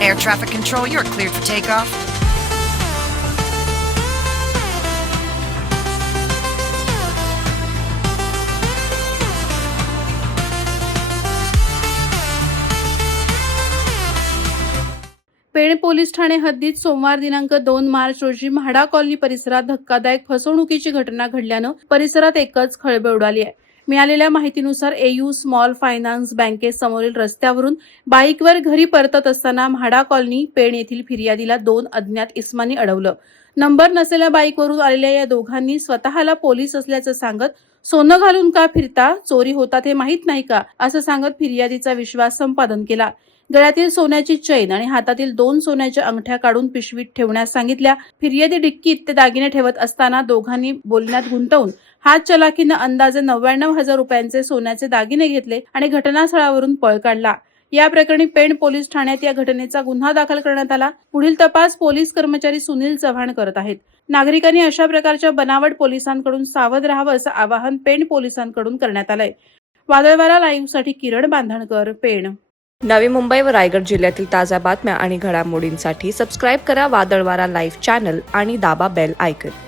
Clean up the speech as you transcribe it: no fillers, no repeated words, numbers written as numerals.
Air traffic control, you're cleared for takeoff. Pen police Thane हद्दीत सोमवार दिनांक 2 मार्च रोजी म्हाडा कॉलनी परिसरात धक्कादायक फसवणुकीची घटना घडल्यानं परिसरात एकच खळबळ उडाली आहे. मिळालेल्या माहितीनुसार एयू स्मॉल फायनान्स बँकेसमोरील रस्त्यावरून बाईकवर घरी परतत असताना म्हाडा कॉलनी पेण येथील फिर्यादीला 2 अज्ञात इसमांनी अडवलं. नंबर नसलेल्या बाईकवरून आलेल्या या दोघांनी स्वतःला पोलीस असल्याचं सांगत सोनं घालून का फिरता, चोरी होतात हे माहीत नाही का असं सांगत फिर्यादीचा विश्वास संपादन केला. गळ्यातील सोन्याची चैन आणि हातातील 2 सोन्याच्या अंगठ्या काढून पिशवीत ठेवण्यास सांगितल्या. फिर्यादी डिक्कीत ते दागिने ठेवत असताना दोघांनी बोलण्यात गुंतवून हात चलाखीनं अंदाजे 99,000 रुपयांचे सोन्याचे दागिने घेतले आणि घटनास्थळावरून पळ काढला. या प्रकरणी पेण पोलीस ठाण्यात या घटनेचा गुन्हा दाखल करण्यात आला. पुढील तपास पोलीस कर्मचारी सुनील चव्हाण करत आहेत. नागरिकांनी अशा प्रकारच्या बनावट पोलिसांकडून सावध राहावं असं आवाहन पेण पोलिसांकडून करण्यात आलंय. वादळवारा लाईव्हसाठी किरण बांधणकर, पेण. नवी मुंबई व रायगड जिल्ह्यातील ताज्या बातम्या आणि घडामोडींसाठी सबस्क्राईब करा वादळवारा लाईव्ह चॅनल आणि दाबा बेल आयकॉन.